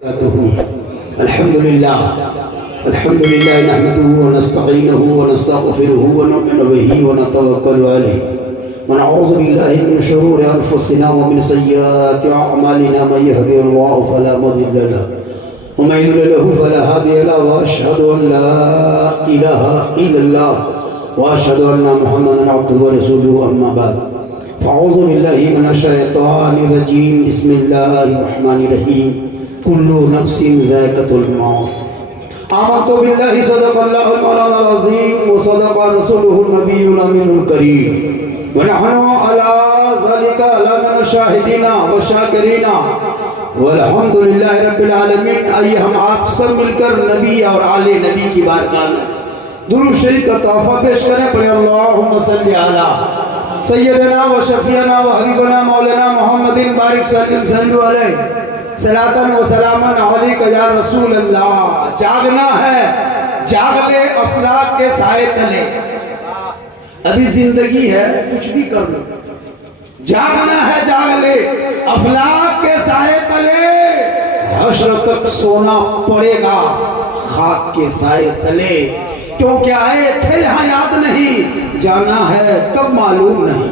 अल्हम्दुलिल्लाह नहमदुहु व नस्तईनुहु व नस्तगफिरुहु व नु'मिनु बिही व नतवक्कलु अलैहि व नऊज़ु बिल्लाहि मिन शुरूरि अनफुसिना व मिन सय्यिआति अअमालिना मन यहदिहिल्लाहु फला मुदिल्ल लहु व मन युद्लिल फला हादिय लहु व अशहदु अन ला इलाहा इल्लल्लाह व अशहदु अन्ना मुहम्मदन अब्दुहु व रसूलुहु अम्मा बाद फ़अऊज़ु बिल्लाहि मिनश शैतानिर रजीम बिस्मिल्लाहिर रहमानिर रहीम कुल्लु नफ्सिन ज़ाइक़तुल मौत आमन्तु बिल्लाहि सदक़ल्लाहुल मौलानाल अज़ीम व सदक़ा रसूलुहुन नबियुल अमीनुल करीम व नहनु अला ज़ालिका लमिन शाहिदीना व शाकिरीना वल्हम्दुलिल्लाहि रब्बिल आलमीन। आइए हम आप सब मिलकर नबी और आले नबी की बारगाह में दुरूद शरीफ का तोहफा पेश करें। पढ़े अल्लाहुम्मा सल्लि अला सय्यदना व शफीअना व हबीबना मौलाना मुहम्मदिन बारिक सल्लल्लाहु अलैहि सलातन व सलामन अलैका या रसूल अल्लाह। जागना है, जाग ले अफलाक के साए तले। अभी जिंदगी है, कुछ भी कर लो। जागना है, जाग ले अफलाक के साए तले। हश्र तक सोना पड़ेगा खाक के साए तले। क्योंकि आए थे यहाँ याद नहीं, जाना है कब मालूम नहीं।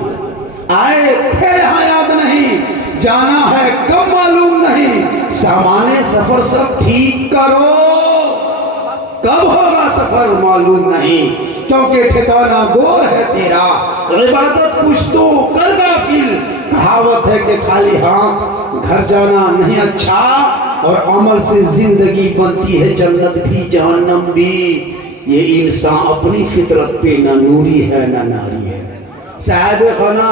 आए थे यहाँ याद नहीं, जाना है कब मालूम नहीं। सामाने सफर सब ठीक करो, कब होगा सफर मालूम नहीं। क्योंकि ठिकाना गोर है तेरा, इबादत कुछ तो कर गाफिल। कहावत है कि खाली हाथ घर जाना नहीं अच्छा, और अमल से जिंदगी बनती है जन्नत भी जहन्नम भी। ये इंसान अपनी फितरत पे न नूरी है न नारी है। साहिब खाना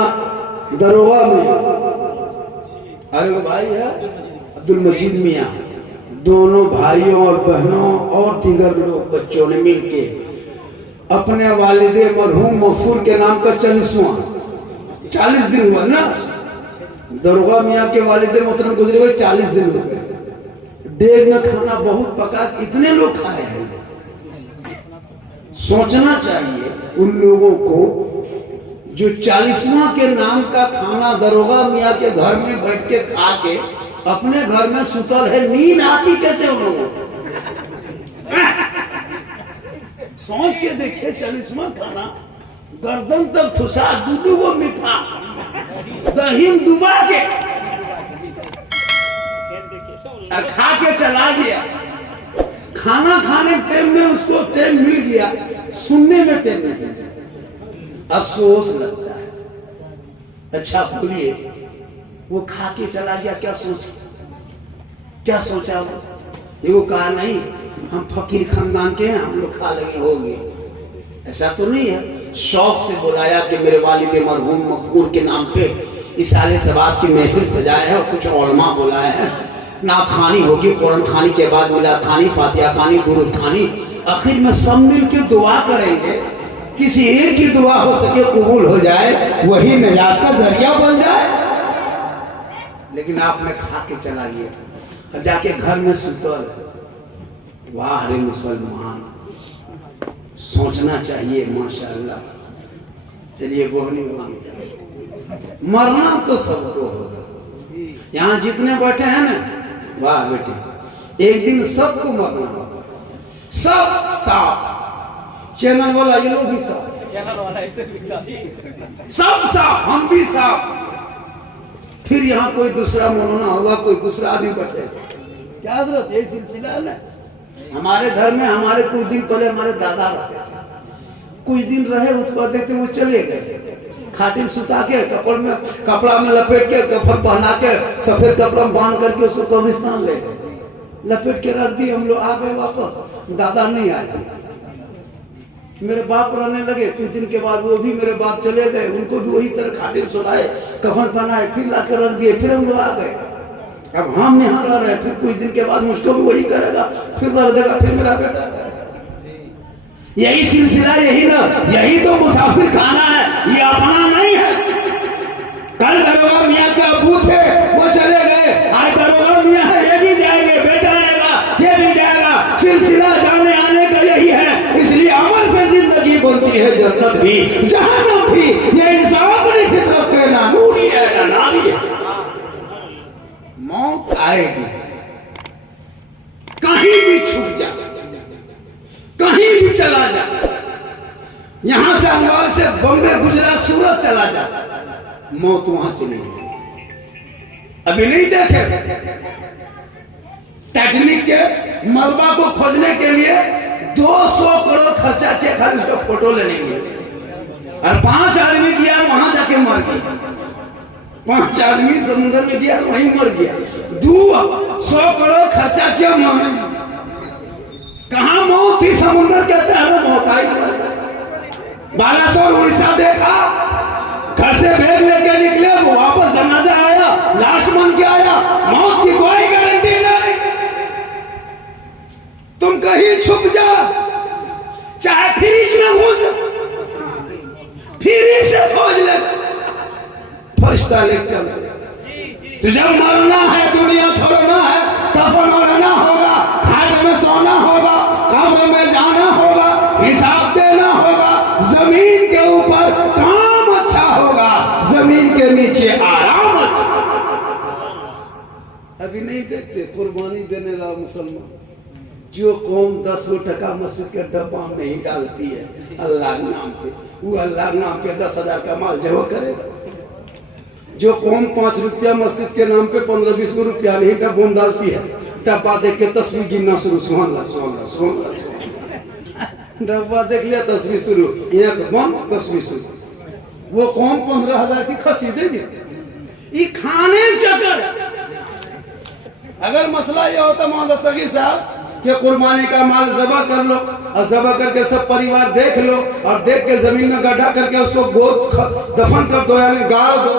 दरोगा में अरे भाई है अब्दुल मजीद मियाँ, दोनों भाइयों और बहनों और दीगर लोग बच्चों ने मिलके अपने वालिदे मरहूम मगफूर के नाम का 40 दिन हुआ ना। दरोगा मियाँ के वालिदे मोहतरम गुजरे हुए 40 दिन हो गए। देर में खाना बहुत पका, इतने लोग खाए हैं। सोचना चाहिए उन लोगों को जो 40वां के नाम का खाना दरोगा मियाँ के घर में बैठ के खा के अपने घर में सुतल है। नींद आती कैसे उन लोगों को? सोच के देखिए 40वां खाना, गर्दन तक ठुसा, दूध को मीठा दही डुबा के और खा के चला गया। खाना खाने टाइम में उसको टाइम मिल गया, सुनने में टाइम नहीं। अफसोस लगता है। अच्छा बोलिए, वो खा के चला गया, क्या सोचा वो? ये कहा नहीं हम फकीर खानदान के हैं, हम लोग खा लेंगे, हो गए। ऐसा तो नहीं है। शौक से बुलाया कि मेरे वालिद मरहूम मकबूल के नाम पे इसाले सवाब की महफिल सजाया है, और कुछ उलमा बुलाए हैं। नात खानी होगी, कुरान खानी के बाद मिलाद खानी, फातिहा खानी, दुरूद खानी। आखिर में सब मिल के दुआ करेंगे, किसी एक की दुआ हो सके कबूल हो जाए, वही निजात का जरिया बन जाए। लेकिन आपने खा के चला गया और जाके घर में सुतल। वाह रे मुसलमान, सोचना चाहिए। माशाअल्लाह। चलिए बोहनी होगी, मरना तो सबको होगा। यहाँ जितने बैठे हैं ना, वाह बेटे, एक दिन सबको मरना होगा। सब साफ, चैनल वाला ये लोग भी साफ, सब साफ, हम भी साफ। फिर यहाँ कोई दूसरा मनोना होगा, कोई दूसरा आदमी बैठेगा। क्या जरूरत है? सिलसिला है। हमारे घर में हमारे कुछ दिन पहले हमारे दादा रहते थे, कुछ दिन रहे, उसके बाद देखते वो चले गए। खाटी में सुता के कपड़ा में लपेट के, कफन पहना के, सफेद कपड़ा में बांध करके उसको कब्रिस्तान ले गए, लपेट के रख दिए। हम लोग आ गए वापस, दादा नहीं आए। मेरे बाप रहने लगे, कुछ दिन के बाद वो भी मेरे बाप चले गए, उनको भी वही तरह खातिर सुलाए, कफन पहनाए, फिर लाके रख दिए। फिर हम लोग आ गए। अब हम यहाँ रह रहे हैं, फिर कुछ दिन के बाद मुझको भी वही करेगा, फिर रख देगा, फिर मेरा बेटा। यही सिलसिला, यही ना, यही तो मुसाफिर खाना है, ये अपना नहीं है। कल दरोगा मियाँ के अबू थे, वो चले गए। आज दरोगा मियाँ है, ये भी जाएंगे, बेटा आएगा, ये भी जाएगा। सिलसिला जाने आने का यही है। इसलिए अमल से जिंदगी बनती है जन्नत भी जहन्नम भी। ये इंसान अपनी फितरत पे ना नूरी है ना नारी है। मौत आएगी, चला जा, यहां से अमवाल से बम्बे गुजरात सूरत चला जा, मौत वहां चली गई। अभी नहीं देखे टाइटैनिक के मलबा को खोजने के लिए 200 करोड़ खर्चा किया खाली उसका फोटो लेने के लिए, और 5 आदमी गया वहां जाके मर गया। 5 आदमी समुद्र में गया वहीं मर गया। 200 करोड़ खर्चा किया, मर कहां मौत थी? समुद्र के तहत मौत आई। बालासोर उड़ीसा देखा, घर से बैग लेके निकले, वो वापस जनाजा आया, लाश बन के आया, मौत की कोई गारंटी नहीं। तुम कहीं छुप जा, चाहे फ्रिज में घुस, फ्रिज से खोज ले, फरिश्ता ले चल। तुझे मरना है, दुनिया छोड़ना है, कफन ओढ़ना होगा, खाट में सोना होगा, कब्र में जाना होगा, हिसाब देना होगा। जमीन के ऊपर काम अच्छा होगा, जमीन के नीचे आराम अच्छा। अभी नहीं देखते कुर्बानी देने वाला मुसलमान, जो कौम 10 टका मस्जिद के डब्बा में ही डालती है अल्लाह नाम पे, वो अल्लाह नाम पे 10,000 का माल जमा करेगा। जो कौम 5 रुपया मस्जिद के नाम पे 15-20 रुपया नहीं डब्बों में डालती है, डब्बा देख के तस्वीर गिनना शुरू, सुभान अल्लाह सुभान अल्लाह सुभान अल्लाह। डब्बा देख लिया तस्वीर शुरू, एक बम तस्वीर शुरू। वो कौम 15,000 की खसी देगी। ये खाने चक्कर। अगर मसला ये होता मोहम्मद सगी साहब कि कुर्बानी का माल ज़बह कर लो, और ज़बह करके सब परिवार देख लो, और देख के जमीन में गड्ढा करके उसको गोद दफन कर दो, यानी गाड़ दो,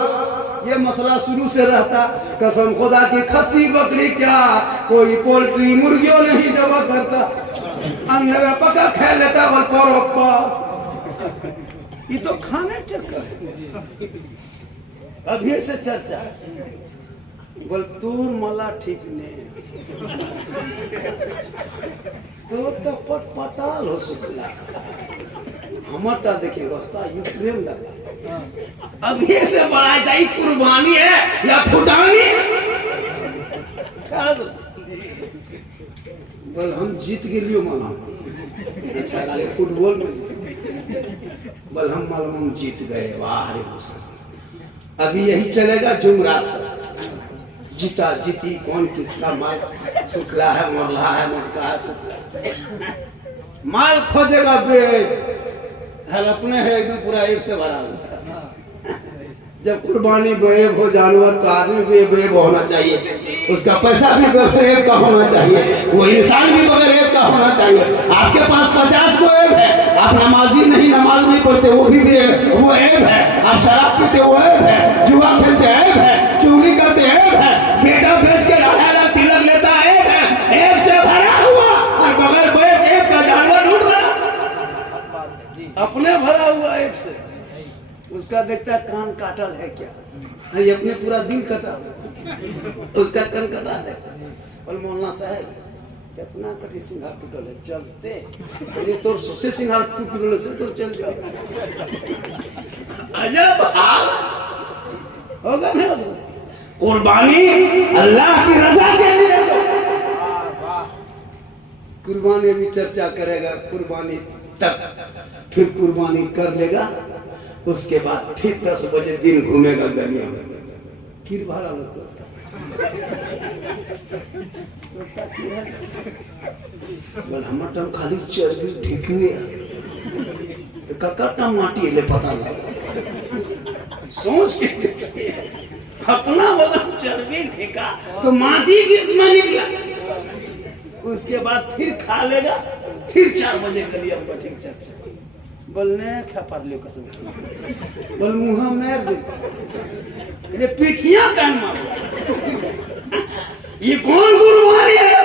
ये मसला शुरू से रहता। कसम खुदा की खस्सी बकरी क्या, कोई पोल्ट्री मुर्गियों नहीं जबा करता, अन्न में पका खा लेता। बोल परोपा, ये तो खाने चक्कर है। अभी से चर्चा बोल तूर मला ठीक नहीं, तो पटाल हो सुखला हमटा देखिए रास्ता यूक्रेन लगा। अभी से बढ़ा चाहिए कुर्बानी है या फुटानी। बोल हम जीत गए मालूम, अच्छा लगे फुटबॉल में, बोल हम मालूम जीत गए, वाह रे। अभी यही चलेगा जुमरात, जीता जीती कौन किसका माल सुखला है, मोरला है, मोटका है, सुखला माल खोजेगा बेग, हर अपने है एकदम पूरा एक से भरा हुआ। जब कुर्बानी बेब हो जानवर तो आदमी भी बेब होना चाहिए, उसका पैसा भी बगैर का होना चाहिए, वो इंसान भी बगैर का होना चाहिए। आपके पास 50 को ऐब है, आप नमाजी नहीं, नमाज नहीं पढ़ते, वो भी वो ऐब है। आप शराब पीते, वो ऐब है। जुआ खेलते, ऐब है। चुगली करते, ऐब है। बेटा बेच के रहा तिलक लेता, ऐब है। ऐब से भरा हुआ और बगैर बेब ऐब का जानवर ढूंढ रहा, अपने भरा हुआ ऐब से। उसका देखता है कान काटल है क्या, ये अपने पूरा दिल कटा, उसका कान कटा दे। बोल मौलाना साहब कितना कटी सिंगार टूटल है, चलते ये तो सोसे सिंगार टूटल से तो चल जाओ। अजब हाल होगा ना। कुर्बानी अल्लाह की रजा के लिए, कुर्बानी भी चर्चा करेगा कुर्बानी तक, फिर कुर्बानी कर लेगा, उसके बाद फिर 10 बजे दिन घूमेगा गलियों में, फिर भरा लोग हमर टम खाली चर्बी ढीकुए ककटा माटी ले पता लगा सोच के अपना वाला चर्बी फेंका तो माटी जिसमें निकला, उसके बाद फिर खा लेगा, फिर 4 बजे गलियों में ठीक चर्चा। बोलने क्या पा लियो कसम, बोल मुँह मार दे, ये पीठियां कान मार। ये कौन कुर्बानी है?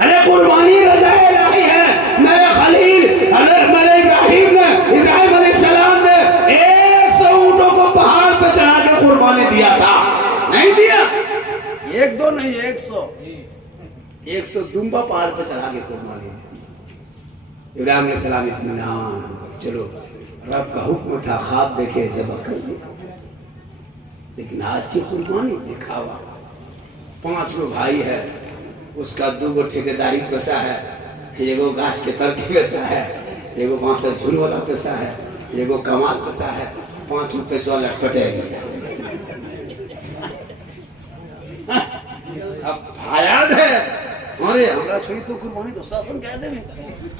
अरे कुर्बानी रज़ा इलाही है। मेरे खलील, अरे मेरे इब्राहिम अलैहिस्सलाम ने 100 ऊंटों को पहाड़ पे चढ़ा के कुर्बानी दिया था, नहीं दिया? 1-2 नहीं, 100 दुम्बा पहाड़ पे चढ़ा के कुर्बानी दी। इब्राहिम अलैहिस्सलाम इत्मीनान, चलो रब का हुक्म था, ख्वाब देखे ज़बह कर दिया। लेकिन आज की कुर्बानी दिखावा। 5 गो भाई है, उसका 2 गो ठेकेदारी पैसा है, एगो गाछ के तर के पैसा है, एगो बांस झूल वाला पैसा है, एगो कमाल पैसा है, 5 पैसा वाला कटेगा। अब भायाद है अरे हमरा छोड़ी तो कुर्बानी तो शासन कह देवे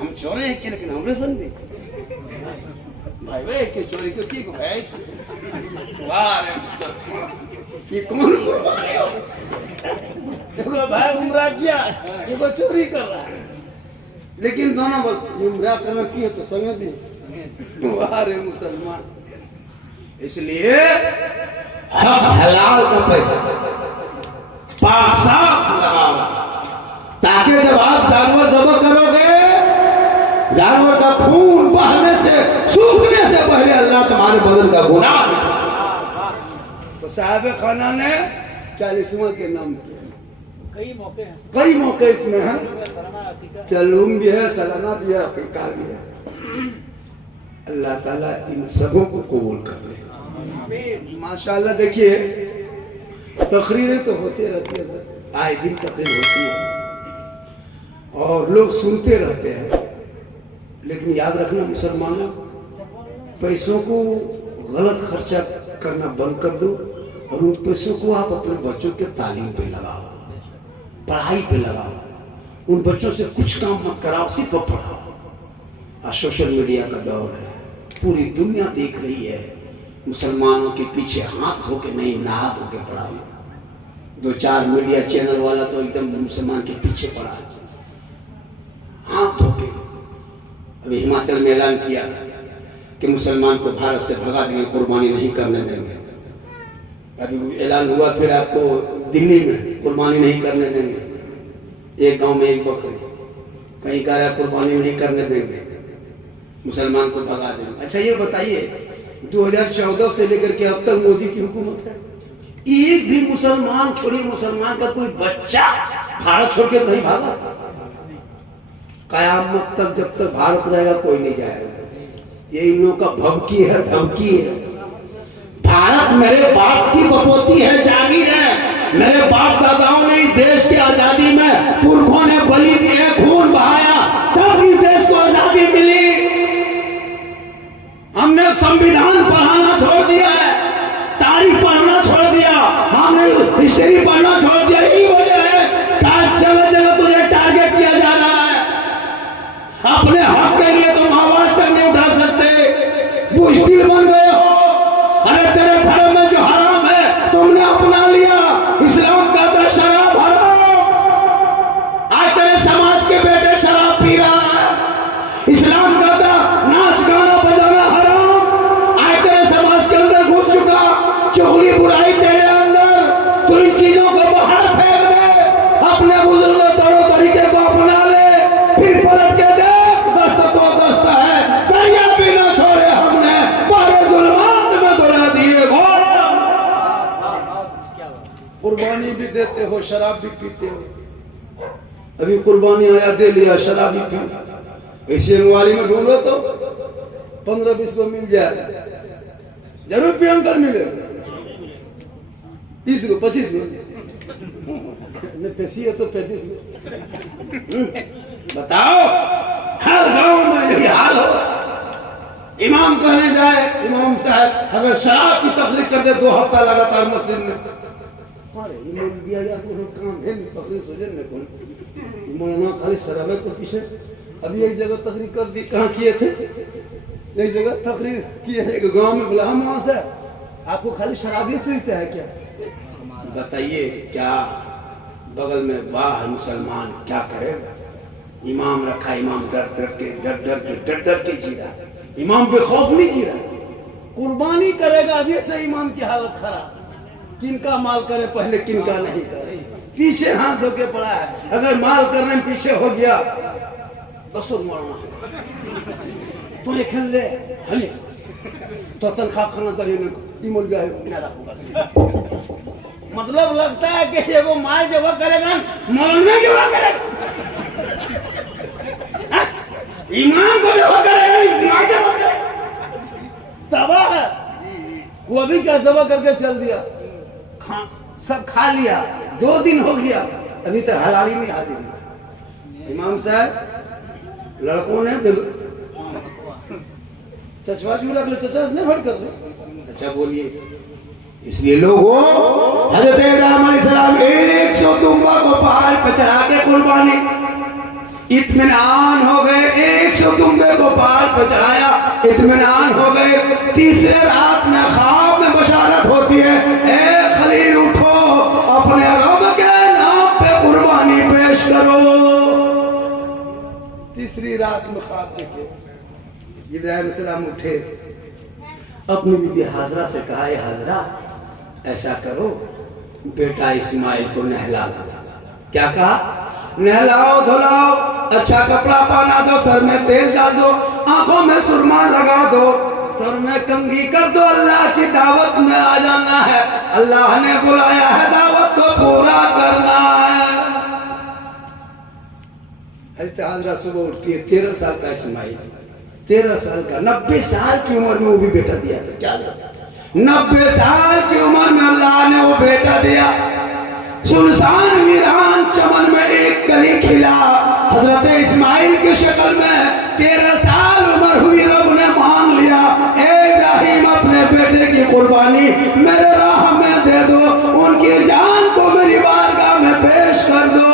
हम चोरे हैं कि लेकिन हमरे सन भी भाई भाई के चोरी को की को भाई वाह रे ये कौन कुर्बानी हो देखो भाई उमरा किया ये को चोरी कर रहा है लेकिन दोनों बोल उमरा करना की है तो संग दी वाह रे मुसलमान इसलिए हक हलाल का पैसा पाक साफ लगाओ ताकि जब आप जानवर ज़ब्ह करोगे जानवर का खून बहने से सूखने से पहले अल्लाह तुम्हारे बदन का गुनाह तो साहब खाना ने 40वां के नाम किया कई मौके इसमें है चलूम भी है सलाना भी है अकीका भी है अल्लाह ताला इन सबों को कबूल कर ले माशाल्लाह। देखिए तकरीरें तो होते रहती है आए दिन तकरीर होती है और लोग सुनते रहते हैं लेकिन याद रखना मुसलमानों पैसों को गलत खर्चा करना बंद कर दो और उन पैसों को आप अपने बच्चों के तालीम पे लगाओ पढ़ाई पे लगाओ उन बच्चों से कुछ काम मत कराओ सिर्फ पढ़ाओ। आज सोशल मीडिया का दौर है पूरी दुनिया देख रही है मुसलमानों के पीछे हाथ धो के नहीं नहा धो के पड़ा 2-4 मीडिया चैनल वाला तो एकदम मुसलमान के पीछे पड़ा है हाथ धो के। अभी हिमाचल में ऐलान किया कि मुसलमान को भारत से भगा देंगे कुर्बानी नहीं करने देंगे। अभी ऐलान हुआ फिर आपको दिल्ली में कुर्बानी नहीं करने देंगे एक गांव में एक बकरी कहीं कह रहा कुर्बानी नहीं करने देंगे मुसलमान को भगा देंगे। अच्छा ये बताइए 2014 से लेकर के अब तक मोदी की हुकूमत है एक भी मुसलमान छोड़िए मुसलमान का कोई बच्चा भारत छोड़ के नहीं भागा। कयामत तक जब तक भारत रहेगा कोई नहीं जाएगा ये इन लोगों का धमकी है भारत मेरे बाप की बपोती है जागीर है मेरे बाप दादाओं ने इस देश की आजादी में पुरखों ने बलि दिए खून बहाया तब इस देश को आजादी मिली। हमने संविधान पढ़ाना छोड़ दिया है तारीख पढ़ना छोड़ दिया हमने हिस्ट्री पढ़ना छोड़ दिया यही वजह है जगह जगह तुझे टारगेट किया जा रहा है अपने हक के लिए तुम आवाज तक नहीं उठा सकते बुज़दिल बन गए हो। अरे तेरे धर्म में जो हराम है तुमने अपना लिया इस्लाम का तो शराब हराम आज तेरे समाज के बेटे शराब पी रहा है इस्लाम का तो नाच गाना बजाना हराम आज तेरे समाज के अंदर घुस चुका चुगली बुराई तेरे अंदर तो इन चीजों को बाहर फेंक दे अपने बुजुर्गों तौर तरीके को अपना ले फिर पलट के देख दस्त तो दस्त है दरिया भी ना छोड़े हमने बारे जुल्मात में दौड़ा दिए कुर्बानी भी देते हो शराब भी पीते हो। अभी कुर्बानी आया दे लिया शराब भी पी ऐसे वाली में ढूंढो तो 15-20 को मिल जाए जरूर प्रियंकर मिले 20 को 25 को पैसी है तो 35 को बताओ हर गांव में यही हाल हो रहा। इमाम कहने जाए इमाम साहब अगर शराब की तकलीफ कर दे 2 हफ्ता लगातार मस्जिद में दिया काम है मौलाना खाली शराबे को पीछे अभी एक जगह तकरीर कर दी कहाँ किए थे एक जगह तकरीर किए एक गांव में बोला हम वहां से आपको खाली शराबी सुनते हैं क्या बताइए क्या बगल में वाह मुसलमान क्या करेगा इमाम रखा इमाम डर के जी रहा इमाम बेखौफ नहीं जी रहा कुर्बानी करेगा अभी से इमाम की हालत खराब किनका माल करे पहले किनका नहीं करे पीछे हाथ धो के पड़ा है अगर माल करने में पीछे हो गया तो ये खेल ले हली तो तनख्वाह खाना दही में इमोल गया मतलब लगता है कि ये वो माल जमा करेगा माल में जमा करेगा ईमान को जमा करेगा ईमान जमा करेगा तबाह है वो अभी क्या जमा करके चल दिया सब खा लिया 2 दिन हो गया अभी तक हलाली नहीं हाजिर इमाम साहब लड़कों ने दिल चचवा जी लग चचा ने भर कर अच्छा बोलिए। इसलिए लोगों हजरत इब्राहिम अलैहिस्सलाम 100 दुम्बा को पहाड़ पर चढ़ा के कुर्बानी इत्मीनान हो गए। 100 दुम्बे को पहाड़ पर चढ़ाया, इत्मीनान हो गए। तीसरे रात में ख्वाब में बशारत होती है, ए खलील उठो, अपने रब के नाम पे कुर्बानी पेश करो। तीसरी रात में ख्वाब देखे, इब्राहिम अलैहिस्सलाम उठे, अपनी बीबी हाजरा से कहा, हाजरा ऐसा करो, बेटा इस्माइल को नहला दो। क्या कहा? नहलाओ धुलाओ, अच्छा कपड़ा पहना दो, सर में तेल डाल दो, आंखों में सुरमा लगा दो, सर में कंघी कर दो। अल्लाह की दावत में आ जाना है, अल्लाह ने बुलाया है, दावत को पूरा करना है। हज़रत हाजरा सुबह उठती है, 13 साल का इस्माइल, 13 साल का, 90 साल की उम्र में वो भी बेटा दिया था। क्या 90 साल की उम्र में अल्लाह ने वो बेटा दिया। सुनसान वीरान चमन में एक कली खिला, हजरत इस्माइल की शक्ल में। 13 साल उम्र हुई, रब ने मान लिया, ए इब्राहिम अपने बेटे की कुर्बानी मेरे राह में दे दो, उनकी जान को मेरी बारगाह में पेश कर दो।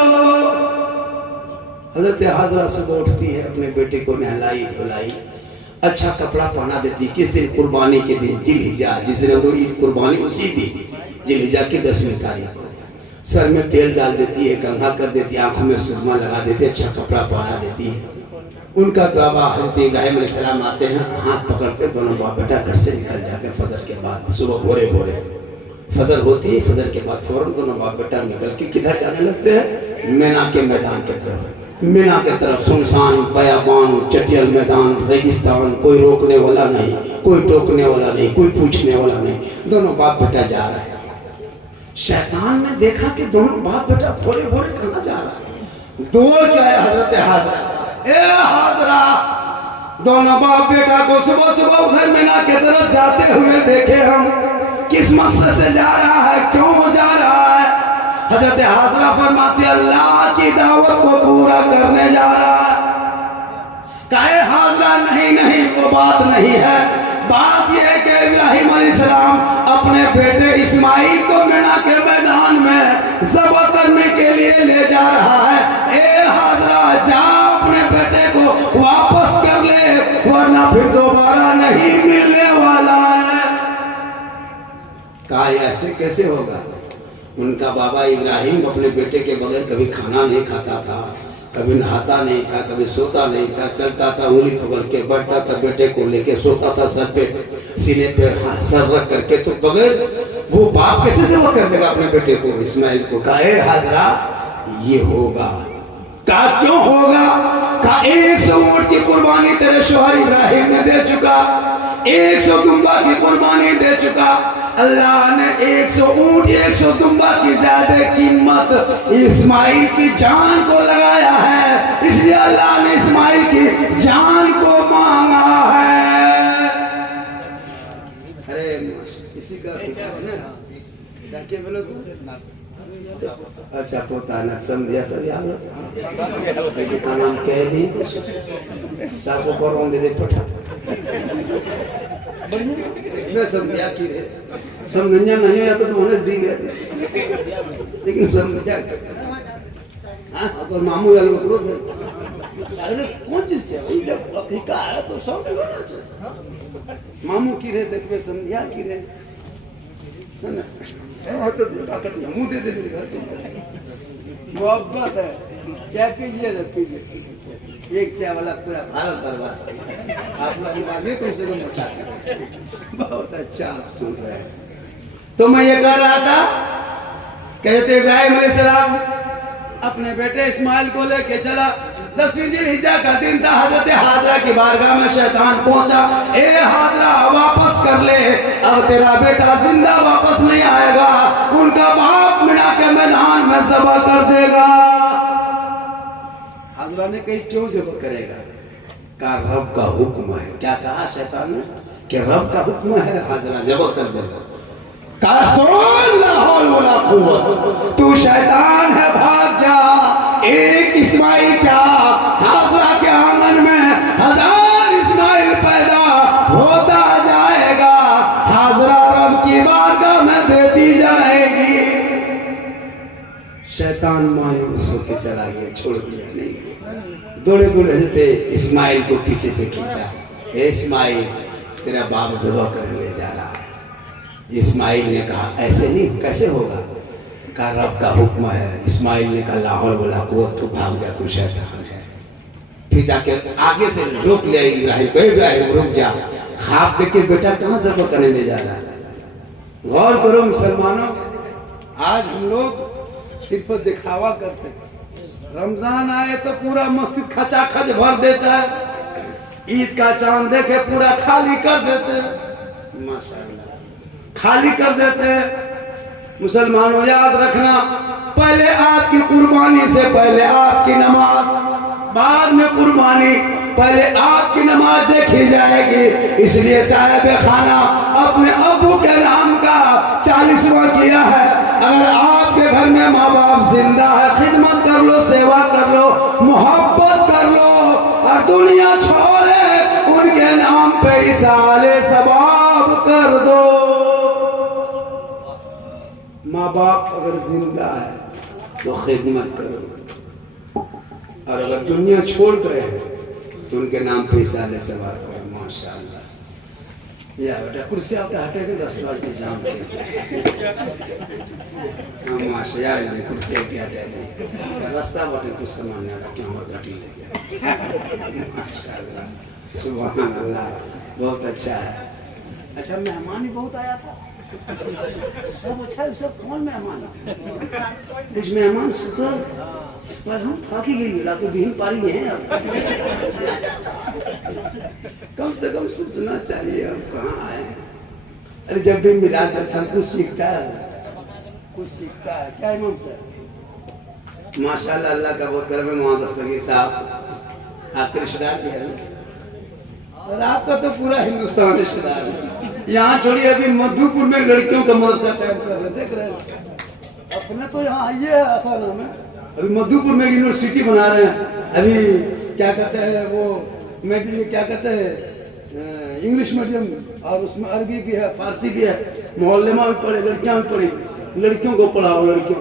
हजरत हाजरा सुबह उठती है, अपने बेटे को नहलाई धुलाई, अच्छा कपड़ा पहना देती। किस दिन? कुर्बानी के दिन, जिलहिजा, जिस दिन वो ईद कुर्बानी उसी दिन, जिलहिजा की 10वीं तारीख को। सर में तेल डाल देती है, कंघा कर देती है, आंखों में सुरमा लगा देती है, अच्छा कपड़ा पहना देती है। उनका बाबा हजरत इब्राहिम अलैहिस्सलाम आते हैं, हाथ पकड़ते दोनों बाप बेटा घर से निकल जाते हैं। फजर के बाद, सुबह भोरे भोरे फजर होती है, फजर के बाद फौरन दोनों बाप बेटा निकल के किधर जाने लगते हैं? मीना के मैदान की तरफ। मीना की तरफ सुनसान बयाबान, चटियल मैदान, रेगिस्तान, कोई रोकने वाला नहीं, कोई टोकने वाला नहीं, कोई पूछने वाला नहीं, दोनों बाप बेटा जा रहे हैं। शैतान ने देखा कि दोनों बाप बेटा भोरे भोरे कहाँ जा रहा है, दौड़ के आया हजरत हाजरा, ए हाजरा। दोनों बाप बेटा को सुबह सुबह उधर मीना की तरफ जाते हुए देखे हम, किस मकसद से जा रहा है, क्यों जा रहा है? हजरत हाजरा फरमाती, अल्लाह की दावत को पूरा करने जा रहा है। कहे हाजरा, नहीं नहीं वो बात नहीं है, बात यह है कि इब्राहिम अलैहिस्सलाम अपने बेटे इस्माइल को मीना के मैदान में ज़ब्ह करने के लिए ले जा रहा है। ए हाजरा, जा अपने बेटे को वापस कर ले, वरना फिर दोबारा नहीं मिलने वाला है। कहा ऐसे कैसे होगा? उनका बाबा इब्राहिम अपने बेटे के बगैर कभी खाना नहीं खाता था, कभी नहाता नहीं था, कभी सोता नहीं था, चलता था उंगली पकड़ के, बैठता था बेटे को लेके, सोता था सर पे, सीने पे सर रख करके। तो बगैर वो बाप कैसे सेवा कर देगा अपने बेटे को, इस्माइल को? कहा हाजरा ये होगा। कहा क्यों होगा? कहा 100 ऊंट की कुर्बानी तेरे शौहर इब्राहिम ने दे चुका, 100 दुम्बा की कुर्बानी दे चुका। अल्लाह ने 100 ऊंट 100 दुम्बा की ज्यादा कीमत इस्माइल की जान को लगाया है, इसलिए अल्लाह ने इस्माइल की जान को मांगा है। अरे इसी का अच्छा पोता न समझिया सब यार का नाम कह दी साको करों दे पठा मैं समझिया की रे समझना नहीं आता तो होने दी गए, लेकिन समझिया हाँ अगर मामू यार लोग क्रोध अरे कौन चीज है भाई, जब हकीका है तो सब होना चाहिए। मामू की रे देख में समझिया की रे है ना, तो मुँह दे दे मेरे घर मोहब्बत है, चाय पीजिए जब पीजिए, एक चाय वाला पूरा भारत बर्बाद। आप लोग भी तुमसे कम बचा, बहुत अच्छा आप सुन रहे हैं। तो मैं ये कह रहा था, कहते इब्राहिम अलैहिस्सलाम अपने बेटे इस्माइल को लेके चला। 10वीं जिलहिज्जा का दिन था। हजरत हाजरा की बारगाह में शैतान पहुंचा, ए हाजरा वापस कर ले, अब तेरा बेटा जिंदा वापस नहीं आएगा, उनका बाप मीना के मैदान में ज़ब्ह कर देगा। हाजरा ने कही क्यों ज़ब्ह करेगा? कहा रब का हुक्म है। क्या कहा शैतान ने? कि रब का हुक्म है, हाजरा ज़ब्ह कर देगा। तू शैतान है, भाग जा। एक इस्माइल क्या हाजरा के आंगन शैतान मायूस होकर चला गया, छोड़ दिया नहीं। दौड़े दौड़े जते इस्माइल को पीछे से खींचा, इस्माइल तेरा बाप ज़िबा करने ले जा रहा है। इस्माइल ने कहा ऐसे नहीं, कैसे होगा? कहा रब का हुक्म है। इस्माइल ने कहा लाहौल वाला कुव्वत, तू भाग जा, तू शैतान है। फिर जाके आगे से रोक लिया इब्राहिम को, इब्राहिम रुक जा, ख्वाब देख के बेटा कहाँ ज़िबा करने ले जा रहा है? गौर करो मुसलमानों, आज हम लोग सिर्फ दिखावा करते हैं। रमजान आए तो पूरा मस्जिद खचाखच भर देता है, ईद का चांद देखे पूरा खाली कर देते हैं, माशाअल्लाह खाली कर देते हैं। मुसलमानों याद रखना, पहले आपकी कुर्बानी से पहले आपकी नमाज, बाद में कुर्बानी, पहले आपकी नमाज देखी जाएगी। इसलिए साहिब खाना अपने अबू के नाम का 40वां किया है। अगर आपके घर में माँ बाप जिंदा है, खिदमत कर लो, सेवा कर लो, मोहब्बत कर लो और दुनिया छोड़े, उनके नाम पे इसाले सवाब कर दो। माँ बाप अगर जिंदा है तो खिदमत करो, और अगर दुनिया छोड़ गए हैं तो उनके नाम पे इसाले सवाब करो। माशाअल्लाह। या बेटा कुर्सी आपने हटे के रास्ता के जाम के, हाँ माशाअल्लाह कुर्सी आपने हटे दे रास्ता बटे कुछ सामान ना रखे, हमारे घटी ले गया। माशाअल्लाह सुभान अल्लाह, बहुत अच्छा है। अच्छा मेहमान ही बहुत आया था, सब अच्छा है। सब कौन मेहमान? कुछ मेहमान शुक्र, पर हम थाकी गई ला तो बिहन पारी में हैं। अब कम से कम सोचना चाहिए हम कहाँ आए। अरे जब भी मिला दर्शन कुछ सीखता है, कुछ सीखता है। क्या इमाम साहब माशाल्लाह, अल्लाह का बहुत गर्व है। मोहम्मद दस्तगीर साहब आपके रिश्तेदार भी है, और आपका तो पूरा हिंदुस्तान रिश्तेदार है। यहाँ छोड़िए, अभी मधुपुर में लड़कियों का मदरसा टाइम कर रहे, देख रहे हैं। अपने तो यहाँ आइए है, आसान नाम है। अभी मधुपुर में यूनिवर्सिटी बना रहे हैं। अभी क्या कहते हैं वो मेडिकल, क्या कहते हैं इंग्लिश मीडियम, और उसमें अरबी भी है, फारसी भी है। मोहल्ले में भी पढ़े, लड़कियाँ भी पढ़ी। लड़कियों को पढ़ाओ, लड़कियों,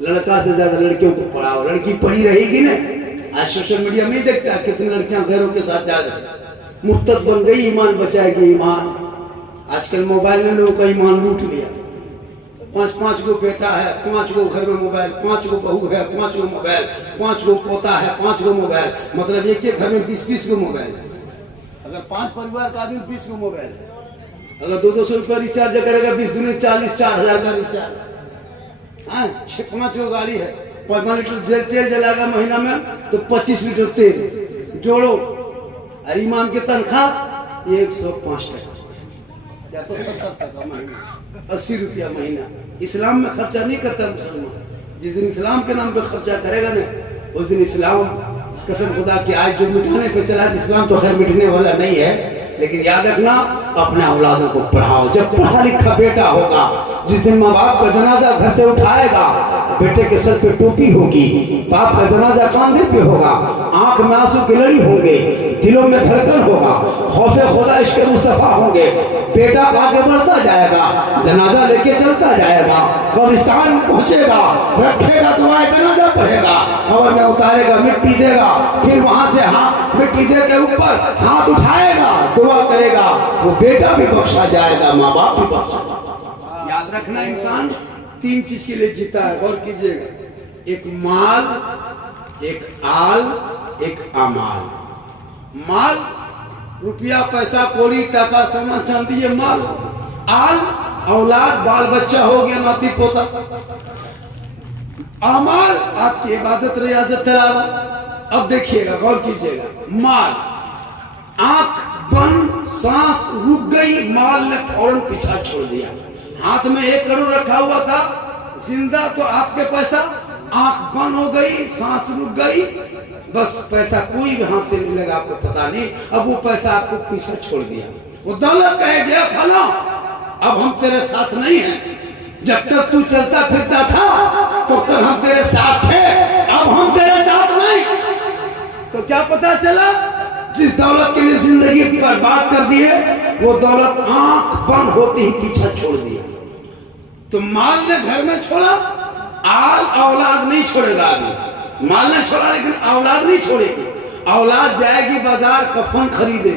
लड़का से ज्यादा लड़कियों को पढ़ाओ। लड़की पढ़ी रहेगी ना। आज सोशल मीडिया में देखता है कितनी लड़कियां घरों के साथ जा रही, मुर्तद बन गई, ईमान बचाएगी ईमान। आजकल मोबाइल ने लोगों का ईमान लूट लिया। 5-5 गो बेटा है, 5 गो घर में मोबाइल, 5 गो बहू है, 5 गो मोबाइल, 5 गो पोता है, 5 गो मोबाइल। मतलब एक एक घर में 20-20 गो मोबाइल। अगर 5 परिवार का आदमी 20 गो मोबाइल, अगर 200 रुपया रिचार्ज करेगा, 20 दूनी 40, 4000 का रिचार्ज। हाँ 5 गो गाड़ी है, 5 लीटर तेल जलाएगा महीना में तो 25 लीटर तेल जोड़ो। और ईमान की तनख्वाह 105 टका या तो 70 टका महीना, 80 रुपया महीना। इस्लाम में खर्चा नहीं करता मुसलमान। जिस दिन इस्लाम के नाम पे खर्चा करेगा ना, उस दिन इस्लाम, कसम खुदा की, आज जो मिटाने पे चला, इस्लाम तो खैर मिटने वाला नहीं है। लेकिन याद रखना, अपने औलादों को पढ़ाओ। जब पढ़ा लिखा बेटा होगा, जिस दिन माँ बाप का जनाजा घर से उठाएगा, बेटे के सर पे टोपी होगी, बाप का जनाजा कांधे पे होगा, आंख में आंसू की लड़ी होंगे, दिलों में धड़कन होगा, खौफे खुदा इश्क़ मुस्तफ़ा होंगे। बेटा आगे बढ़ता जाएगा, जनाजा लेके चलता जाएगा, कब्रिस्तान पहुंचेगा, रखेगा, दुआए जनाजा पढ़ेगा, कब्र में उतारेगा, मिट्टी देगा, फिर वहां से हाथ मिट्टी दे के ऊपर हाथ उठाएगा, दुआ करेगा, वो बेटा भी बख्शा जाएगा, माँ बाप भी बख्शा। याद रखना, इंसान 3 चीज के लिए जीता है, गौर कीजिएगा। एक माल, एक आल, एक अमाल। माल रुपया पैसा कौड़ी टका सोना चांदी, ये माल। आल औलाद बाल बच्चा हो गया, नाती पोता। अमाल आपकी इबादत रियाजत तिलावत। अब देखिएगा, गौर कीजिएगा। माल, आंख बंद, सांस रुक गई, माल ने फौरन पीछा छोड़ दिया। हाथ में 1 करोड़ रखा हुआ था, जिंदा तो आपके पैसा, आंख बंद हो गई, सांस रुक गई, बस पैसा कोई भी हाथ से मिलेगा आपको पता नहीं। अब वो पैसा आपको पीछा छोड़ दिया। वो दौलत कहे गया फला, अब हम तेरे साथ नहीं हैं। जब तक तू चलता फिरता था तब तक हम तेरे साथ थे, अब हम तेरे साथ नहीं। तो क्या पता चला, जिस दौलत के लिए जिंदगी बर्बाद कर दी है, वो दौलत आंख बंद होते ही पीछा छोड़ दिया। तो माल ने घर में छोड़ा, आल औलाद नहीं छोड़ेगा। अभी माल नहीं छोड़ा लेकिन औलाद नहीं छोड़ेगी। औलाद जाएगी बाजार कफन खरीदे,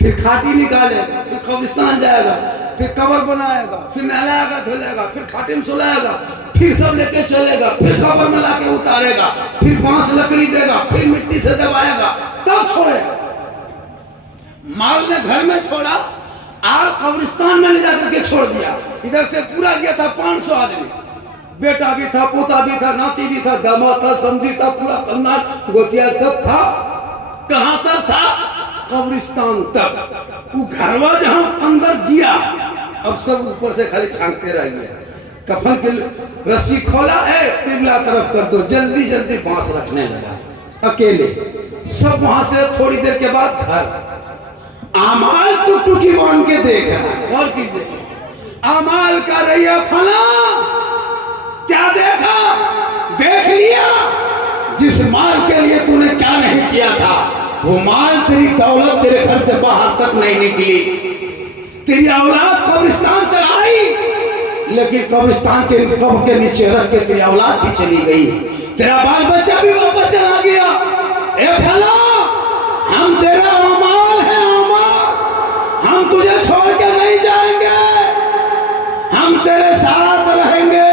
फिर खाटी निकालेगा, फिर कब्रिस्तान जाएगा, फिर कब्र बनाएगा, फिर नहलाएगा धुलेगा, फिर खाटी में सुलाएगा, फिर सब लेके चलेगा, फिर कब्र में लाके उतारेगा, फिर बांस लकड़ी देगा, फिर मिट्टी से दबाएगा, तब छोड़ेगा। माल ने घर में छोड़ा, आल कब्रिस्तान में ले जाकर के छोड़ दिया। इधर से पूरा गया था 500 आदमी, बेटा भी था, पोता भी था, नाती भी था, दामाद था, समधी था, पूरा खानदान गोतिया सब था। कहां तक था? कब्रिस्तान तक। वो घरवा जहां अंदर गया, अब सब ऊपर से खाली छांकते रह गया। कफन की रस्सी खोला है, किबला तरफ कर दो, जल्दी जल्दी बांस रखने लगा अकेले। सब वहां से थोड़ी देर के बाद घर। आमाल टुकटुकी बांध के देख रहा और किसे आमाल कर रही है फला, क्या देखा? देख लिया जिस माल के लिए तूने क्या नहीं किया था, वो माल तेरी दौलत तेरे घर से बाहर तक नहीं निकली। तेरी औलाद कब्रिस्तान तक आई, लेकिन कब्रिस्तान के कब्र के नीचे रख के तेरी औलाद भी चली गई, तेरा बाल बच्चा भी वापस चला गया। ए फला, हम तेरा अमाल है, अमाल, हम तुझे छोड़ के नहीं जाएंगे, हम तेरे साथ रहेंगे।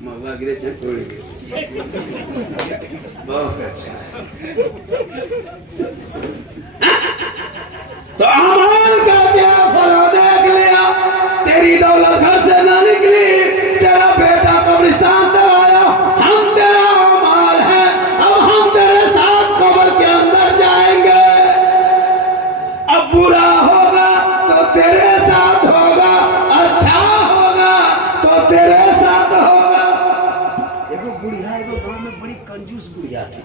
महुआ गिरे बहुत अच्छा। तो अमाल का क्या फला देख लिया, तेरी दौलत घर से ना निकली, तेरा बेटा कब्रिस्तान तक आया, हम तेरा अमाल है, अब हम तेरे साथ कब्र के अंदर जाएंगे। अब बुरा होगा तो तेरे साथ होगा, अच्छा होगा तो तेरे साथ होगा। एगो बुढ़िया एगो गांव में बड़ी कंजूस बुढ़िया थी,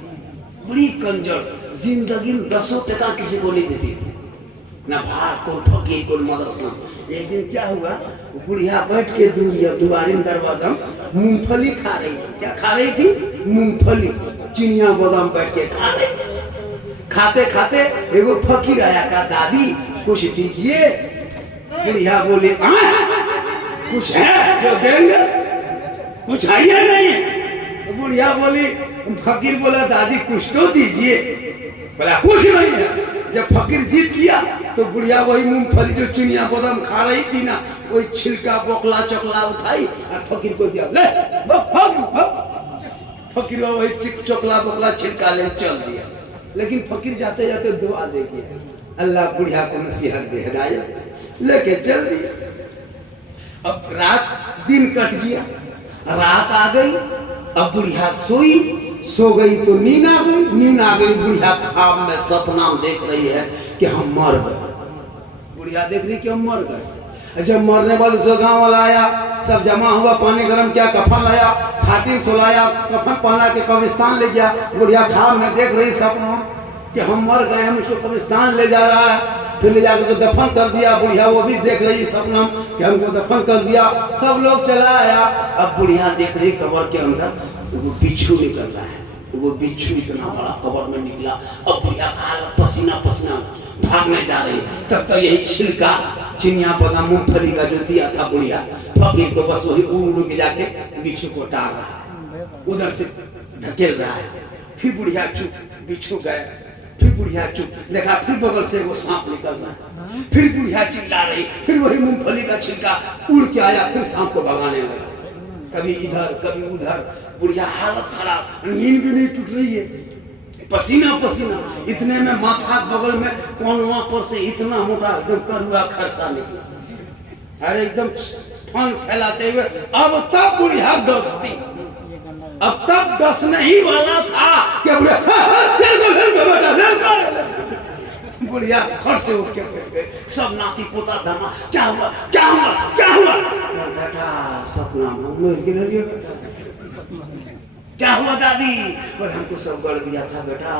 बड़ी कंजर, जिंदगी में 10 टका किसी को नहीं देती थी, ना भार को फकीर को मदरसा। एक दिन क्या हुआ, बुढ़िया बैठ के दुआरी दरवाजा मूंगफली खा रही थी। क्या खा रही थी? मूंगफली, चिनिया बादाम बैठ के खा रही। खाते खाते एगो फकीर आया, का दादी कुछ दीजिए। बुढ़िया बोली, कुछ है जो देंगे? कुछ है या नहीं? बुढ़िया बोली, फकीर बोला, दादी कुछ तो दीजिए। बोला कुछ नहीं है। जब फकीर जीत लिया तो बुढ़िया वही मूंगफली जो चिनिया बादाम खा रही थी ना, वही छिलका बोकला चोकला उठाई और फकीर को दिया। ले फकीर वही चोकला बोकला छिलका ले चल दिया। लेकिन फकीर जाते जाते दुआ दे गया, अल्लाह बुढ़िया को नसीहत दे, हिदायत लेके चल दिया। अब रात दिन कट गया, रात आ गई, अब बुढ़िया सोई, सो गई तो नींद आ गई, नींद आ गई, बुढ़िया ख्वाब में सपना देख रही है कि हम मर गए। बुढ़िया देख रही कि हम मर गए। जब मरने बाद उसको गांव वाला आया, सब जमा हुआ, पानी गर्म किया, कफन लाया, खाटी में सुलाया, कफन पहना के कब्रिस्तान ले गया। बुढ़िया ख्वाब में देख रही सपना कि हम मर गए, हम उसको कब्रिस्तान ले जा रहा है, फिर ले जाकर के दफन कर दिया। बुढ़िया वो भी देख रही सपना कि हमको दफन कर दिया, सब लोग चला आया। अब बुढ़िया देख रही कब्र के अंदर वो बिच्छू निकल रहा है, वो बिच्छू इतना बड़ा कब्र में निकला। अब बुढ़िया हालत पसीना पसीना भागने जा रही, तब तक यही छिलका चिनिया बादाम मूंगफली का जो दिया था बुढ़िया फकीर को, बस वही उड़ के जाके बिच्छू को टार रहा है, उधर से धकेल रहा है। फिर बुढ़िया चुप, बिच्छू गए, फिर बुढ़िया चुप, देखा फिर बगल से वो सांप निकल रहा है, फिर बुढ़िया चिल्ला रही, फिर वही मूंगफली का छिलका उड़ के आया, फिर सांप को भगाने लगा, कभी इधर कभी उधर। बुढ़िया हालत खराब, नींद भी नहीं टूट रही है, पसीना पसीना। इतने में माथा बगल में कोनवा पर से इतना मोटा एकदम करुआ खरसा निकला, अरे एकदम फन फैलाते हुए। अब तब बुढ़िया डसती, अब तब डसने ही वाला था कि बुढ़िया खट से उठ के बैठ गए। सब नाती पोता धमा, क्या हुआ क्या हुआ क्या हुआ? बेटा सपना में मर गिर गया, क्या हुआ दादी? बोले हमको सब गड़ दिया था बेटा,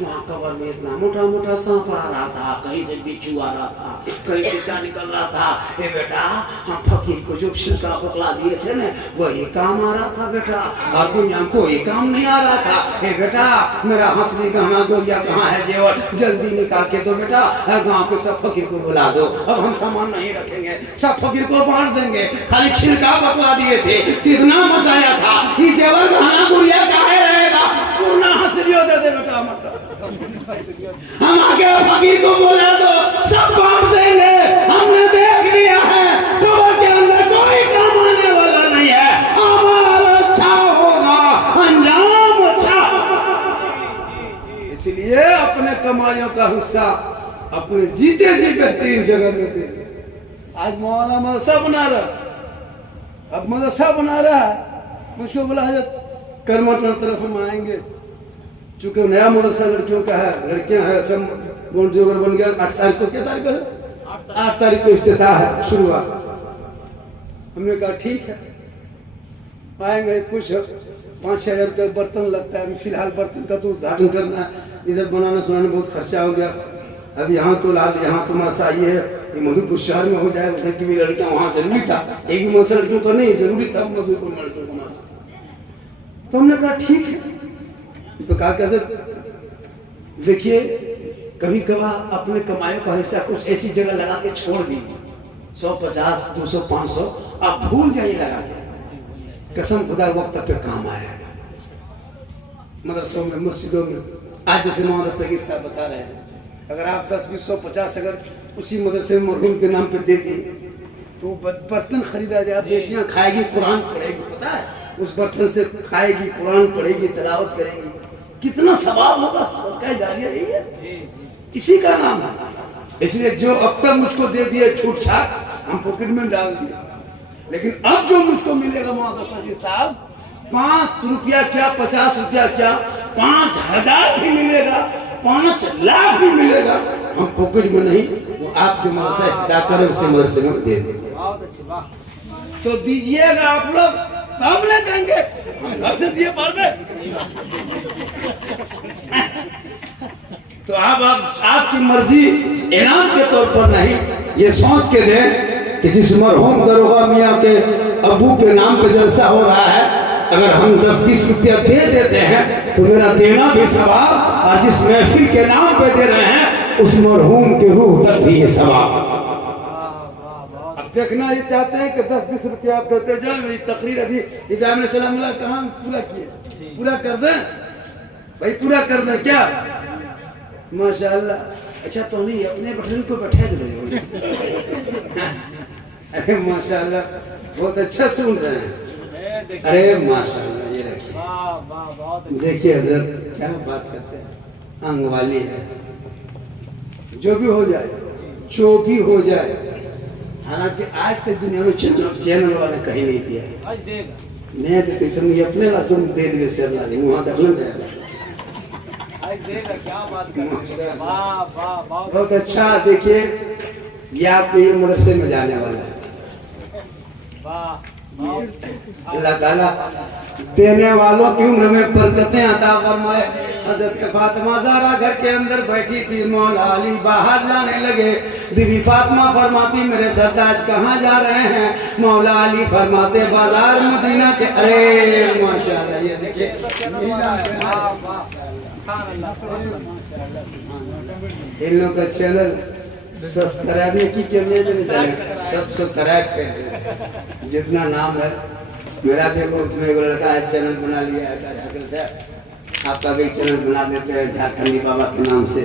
वहाँ कबर में इतना मोटा मोटा सांप आ रहा था, कहीं से बिच्छू आ रहा था, कहीं से क्या निकल रहा था। ए बेटा हम फकीर को जो छिलका पकड़ा दिए थे ना वही काम आ रहा था बेटा, और दुनिया में कोई काम नहीं आ रहा था। ए बेटा मेरा हंसली गहना गोरिया कहाँ है जेवर, जल्दी निकाल के दो बेटा, हर गाँव के सब फकीर को बुला दो, अब हम सामान नहीं रखेंगे, सब फकीर को बांट देंगे, खाली छिलका पकड़ा दिए थे, कितना मजा आया था। इस जेवर गहना गुड़िया काहे रहेगा, पूर्ण हंसलियो दे दे बेटा, हम आके फकीर को बोला दो, सब बांट देंगे, हमने देख लिया है कबर के अंदर कोई काम आने वाला नहीं है, अमल अच्छा होगा, अंजाम अच्छा। इसलिए अपने कमाइयों का हिस्सा अपने जीते जी बेहतरीन जगह में दे। आज मौलाना मदरसा बना रहा, अब मदरसा बना रहा है, मुझको बोला हजरत करमटन तरफ हम आएंगे, चूंकि नया मदरसा लड़कियों का है, लड़कियां हैं सब जोगर बन गया। 8 तारीख को, क्या तारीख है? 8 तारीख को इफ्तिताह है, शुरुआत। हमने कहा ठीक है आएंगे, कुछ 5-6 हज़ार रुपये बर्तन लगता है, फिलहाल बर्तन का तो उद्घाटन करना है, इधर बनाना सुनाने बहुत खर्चा हो गया। अब यहाँ तो लाल, यहाँ तो मासा ये है, ये मधुपुर शहर में हो जाए, उधर की भी लड़कियां वहाँ जरूरी था, एक भी मासा लड़कियों का नहीं जरूरी था मधुपुर लड़कियों को मासा। तो हमने कहा ठीक है, तो कहा कैसे? देखिए कभी कभार अपने कमाई का हिस्सा कुछ ऐसी जगह लगा के छोड़ दी, 150, 200, 500, आप भूल जाइए लगा के, कसम खुदा वक्त पे काम आया। मदरसों में, मस्जिदों में, आज जैसे मोहम्मद दस्तगीर साहब बता रहे हैं, अगर आप 10, 20, 100, 50 अगर उसी मदरसे में मरहूम के नाम पे दे दिए तो बर्तन खरीदा जाए, बेटियां खाएगी, कुरान पढ़ेगी, पता है उस बर्तन से खाएगी, कुरान पढ़ेगी, तिलावत करेगी, कितना सवाब होगा, सदका जारिया यही है, इसी का नाम है। इसलिए जो अब तक मुझको दे दिए छूट छाट हम पॉकेट में डाल दिए, लेकिन अब जो मुझको मिलेगा मोहम्मद साहब, 5 रुपया क्या, 50 रुपया क्या, 5000 भी मिलेगा, 5 लाख भी मिलेगा, हम पॉकेट में नहीं, वो आप जो मदरसा इफ्तिताह करें उसे मदरसे में दे देंगे। तो दीजिएगा आप लोग, तब ले देंगे, घर से दिए पार। तो आप आपकी मर्जी, इनाम के तौर पर नहीं, ये सोच के दें कि जिस मरहूम दरोगा मियाँ के अबू के नाम पे जलसा हो रहा है, अगर हम 10-20 रुपया दे देते हैं तो मेरा देना भी सवाब, और जिस महफिल के नाम पे दे रहे हैं उस मरहूम के रूह तक भी ये सवाब। देखना ये चाहते हैं कि 10-20 रुपया आप देते जाए। मेरी तकरीर अभी इब्राहिम सलाम कहाँ पूरा किए, पूरा कर दें भाई, पूरा कर दें क्या? माशाअल्लाह। अच्छा तो नहीं अपने बटन को बैठा दे, अरे माशाअल्लाह बहुत अच्छा सुन रहे हैं, अरे माशाअल्लाह। ये रखिए, देखिए हजरत क्या बात करते हैं, अंग वाली है, जो भी हो जाए, जो भी हो जाए, हालांकि आज तक दुनिया में चैनल वाले कहीं नहीं दिया, मैं तो कैसे मुझे अपने ला तुम दे दे शेर ला वहाँ तक न दे। बहुत अच्छा। देखिए ये आपके ये मदरसे में जाने वाला है, अल्लाह ताला देने वालों की उम्र में बरकतें अता फरमाए। हज़रत फातिमा ज़हरा घर के अंदर बैठी थी, मौला अली बाहर जाने लगे, बीबी फातिमा फरमाती मेरे सरताज कहाँ जा रहे हैं? मौला अली फरमाते बाजार मदीना के। अरे माशाअल्लाह, ये देखिए इन लोग का चैनल सब्सक्राइब की सब सब्सक्राइब कर, जितना नाम है मेरा देखो, उसमें एक लड़का है चैनल बना लिया है, आपका भी चैनल बना देते हैं झारखंडी बाबा के नाम से,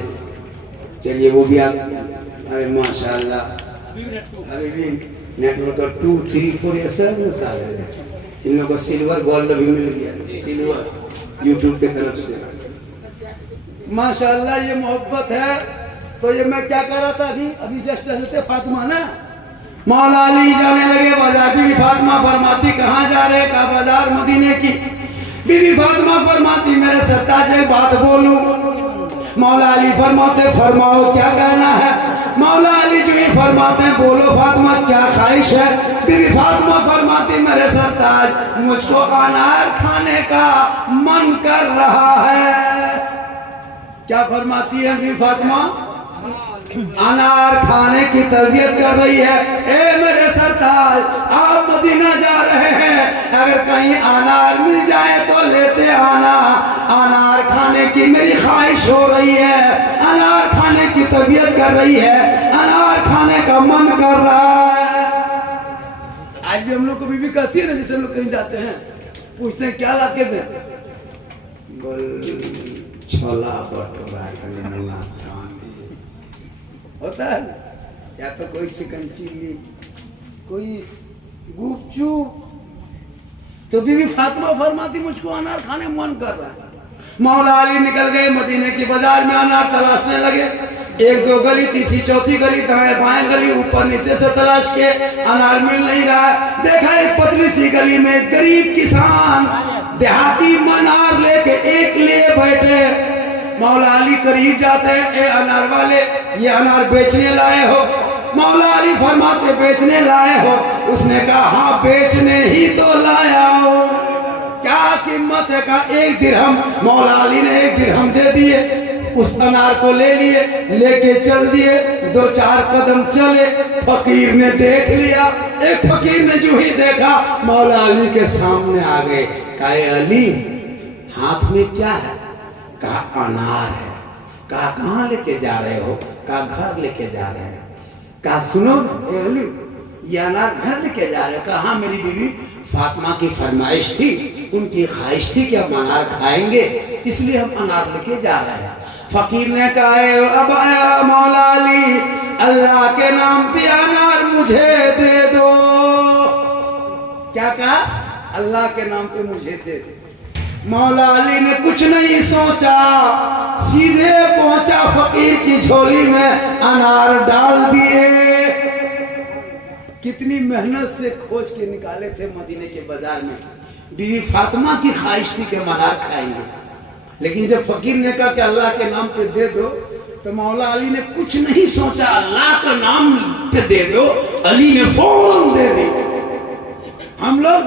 चलिए वो भी आप। अरे माशाअल्लाह, अभी भी नेटवर्क 2, 3, 4 ये सब साल है, इन लोगों को सिल्वर गोल्ड भी मिल गया, सिल्वर यूट्यूब की तरफ से। माशाअल्लाह ये मोहब्बत है। तो ये मैं क्या कर रहा था अभी जस्ट हज़रत फातिमा ना, मौला अली जाने लगे बाजार, बीबी फातिमा फरमाती कहाँ जा रहे? कहा बाजार मदीने की। बीबी फातिमा फरमाती मेरे सरताज एक बात बोलूं? मौला अली फरमाते फरमाओ क्या कहना है? मौला अली जो ही फरमाते हैं, बोलो फातिमा क्या ख्वाहिश है? बीबी फातिमा फरमाती, मेरे सरताज मुझको अनार खाने का मन कर रहा है। क्या फरमाती है बीबी फातिमा? अनार खाने की तबीयत कर रही है। ए मेरे सरताज, आप मदीना जा रहे हैं, अगर कहीं अनार मिल जाए तो लेते आना। अनार खाने की मेरी ख्वाहिश हो रही है, अनार खाने की तबीयत कर रही है, अनार खाने का मन कर रहा है। आज भी हम लोग को बीबी कहती है ना, जैसे हम लोग कहीं जाते हैं पूछते हैं क्या लाके दे, छोला भटूरा होता है, या तो कोई चिकन चिल्ली, कोई गुपचुप। तो बीबी फातिमा फरमाती मुझको अनार खाने मन कर रहा है। मौला अली निकल गए मदीने की बाजार में, अनार तलाशने लगे। एक दो गली, तीसरी चौथी गली, दाएं बाएं गली, ऊपर नीचे से तलाश के अनार मिल नहीं रहा। देखा एक पतली सी गली में गरीब किसान देहाती अनार लेके एक लिए बैठे। मौला अली करीब जाते हैं, ए अनार वाले, ये अनार बेचने लाए हो? मौला अली फरमाते बेचने लाए हो? उसने कहा हाँ बेचने ही तो लाया हो। क्या कीमत है? का 1 दिरहम। मौला अली ने 1 दिरहम दे दिए, उस अनार को ले लिए, लेके चल दिए। 2-4 कदम चले, फकीर ने देख लिया। एक फकीर ने जो ही देखा मौला अली के सामने आ गए। कहा अली हाथ में क्या है? कहा अनार है। कहा कहाँ लेके जा रहे हो? कहा घर लेके जा रहे हैं। कहा सुनो अली, ये अनार घर लेके जा रहे हो? कहा हाँ, मेरी बीवी फातिमा की फरमाइश थी, उनकी ख्वाहिश थी कि हम अनार खाएंगे, इसलिए हम अनार लेके जा रहे हैं। फकीर ने कहा अब आया मौला अली, अल्लाह के नाम पे अनार मुझे दे दो। क्या कहा? अल्लाह के नाम पे मुझे दे दो। मौला अली ने कुछ नहीं सोचा, सीधे पहुंचा फकीर की झोली में अनार डाल दिए। कितनी मेहनत से खोज के निकाले थे मदीने के बाजार में। बीवी फातिमा की ख्वाहिश थी कि हम अनार खाएंगे, लेकिन जब फकीर ने कहा कि अल्लाह के नाम पे दे दो, तो मौला अली ने कुछ नहीं सोचा, अल्लाह का नाम पे दे दो। अली ने फौरन दे दी। हम लोग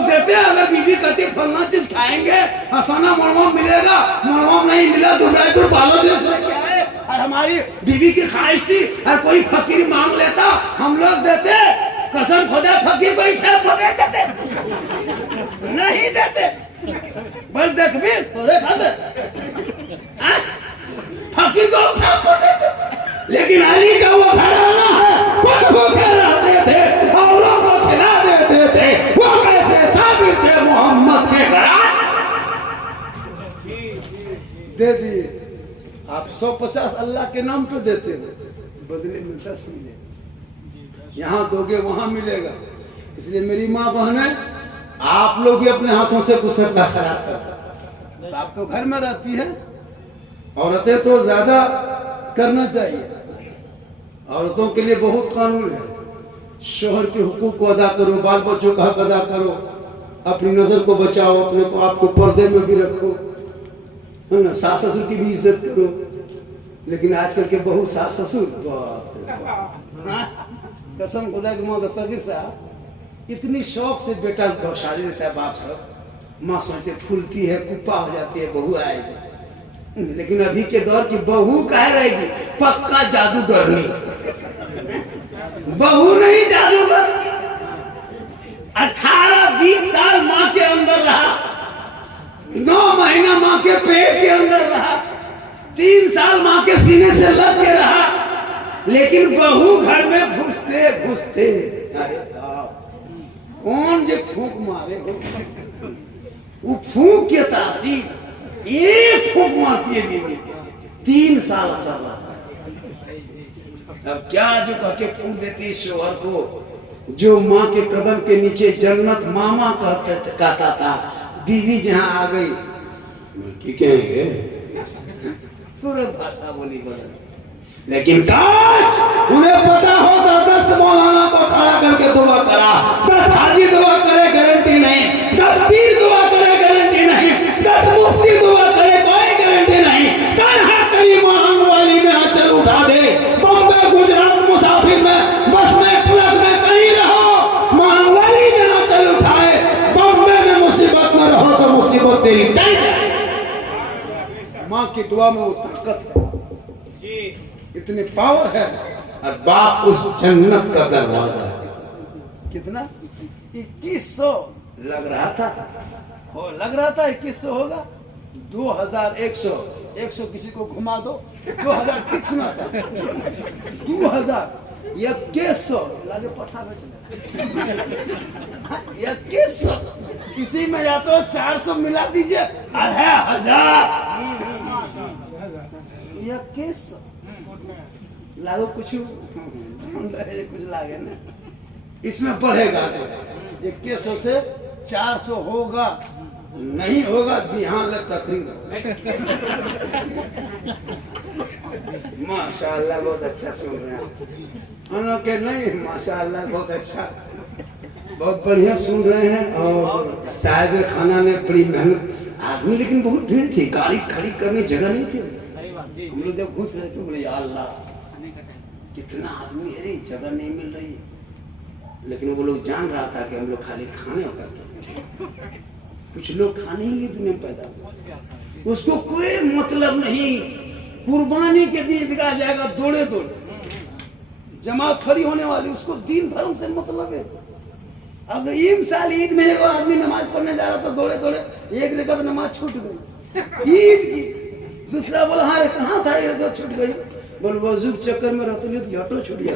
देते अगर बीबी कहती फलना चीज खाएंगे, हसाना मरमम मिलेगा, मरमम नहीं मिला तो ड्राईपुर पालो क्या है। और हमारी बीबी की ख्वाहिश थी, और कोई फकीर मांग लेता, हम लोग देते। कसम खुदा फकीर को देते नहीं देते। बस देख भी तोरे खाते फकीर को उठा पोटे। लेकिन अली का वो घराना है, खुद भूखे रहते थे, औरों को खिला देते थे। वो कैसे साबिर थे मोहम्मद के घराने। दे दिए। आप 150 अल्लाह के नाम पे देते हो, बदले में 10 मिलेगा। यहाँ दोगे वहां मिलेगा। इसलिए मेरी माँ बहनें, आप लोग भी अपने हाथों से कुसर का खराब करते। आप तो घर में रहती हैं, औरतें तो ज्यादा करना चाहिए। औरतों के लिए बहुत कानून है। शोहर के हुकूक को अदा करो, बाल बच्चों का हक अदा करो, अपनी नजर को बचाओ, अपने को आपको पर्दे में भी रखो, है ना। सास ससुर की भी इज्जत करो। लेकिन आजकल के बहु सास ससुर, कसम खुदा की माँ दस्तगीर साहब इतनी शौक से बेटा शादी देता है बाप सब, माँ सोचते फूलती है, कुप्पा हो जाती है, बहू आएगी। लेकिन अभी के दौर की बहू कह रहेगी पक्का जादूगरनी, बहू नहीं जादूगर। 18-20 साल माँ के अंदर रहा, 9 महीना माँ के पेट के अंदर रहा, 3 साल माँ के सीने से लग के रहा। लेकिन बहू घर में घुसते घुसते कौन जो फूंक मारे हो, वो फूंक के तासीर एक फूंक मारती है बीवी, 3 साल असर रहता है। अब क्या जो कह के फूंक देती है शोहर को, जो माँ के कदम के नीचे जन्नत मामा कहता था, बीवी जहां आ गई ठीक है तुरंत भाषा बोली बदल। लेकिन काश उन्हें पता होता 10 मौलाना को खड़ा करके दुआ करा, 10 हाजी दुआ करे गारंटी नहीं, 10 पीर दुआ करे गारंटी नहीं, 10 मुफ्ती दुआ करे कोई गारंटी नहीं। तन्हा तेरी मान वाली में चल की दुआ में वो ताकत है जी, इतनी पावर है। और बाप उस जन्नत का दरवाजा है। कितना 2100 लग रहा था, हो लग रहा था 2100 होगा। 2100 100 किसी को घुमा दो, 2000 ठीक सुना था। 2100 लागे पठा बेच 2100 किसी में या तो 400 मिला दीजिए, 1000 2100 लागो कुछ लागे ना, इसमें बढ़ेगा तो 2100 से 400 होगा, नहीं होगा बिहान ले तकरीर। माशाअल्लाह बहुत अच्छा सुन रहे हैं हम लोग के, नहीं माशाअल्लाह बहुत अच्छा, बहुत बढ़िया सुन रहे हैं। और साहिब खाना ने बड़ी मेहनत, आदमी लेकिन बहुत भीड़ थी, गाड़ी खड़ी करने जगह नहीं थी। हम लोग जब घुस रहे थे बोले या अल्लाह कितना आदमी है, जगह नहीं मिल रही। लेकिन वो लोग जान रहा था कि हम लोग खाली खाने होकर, कुछ लोग खाने ही लिए दुनिया पैदा, उसको कोई मतलब नहीं। कुर्बानी के दिन ईदगाह जाएगा दौड़े दौड़े, जमात खड़ी होने वाली, उसको दिन धर्म से मतलब है। अब ईद साल ईद में एक आदमी नमाज पढ़ने जा रहा था, दौड़े दौड़े एक रकात नमाज छूट गई ईद की। दूसरा बोला हाँ कहाँ था, ये रकात छूट गई। बोल वजू के चक्कर में रहते तो घटो छूट गया,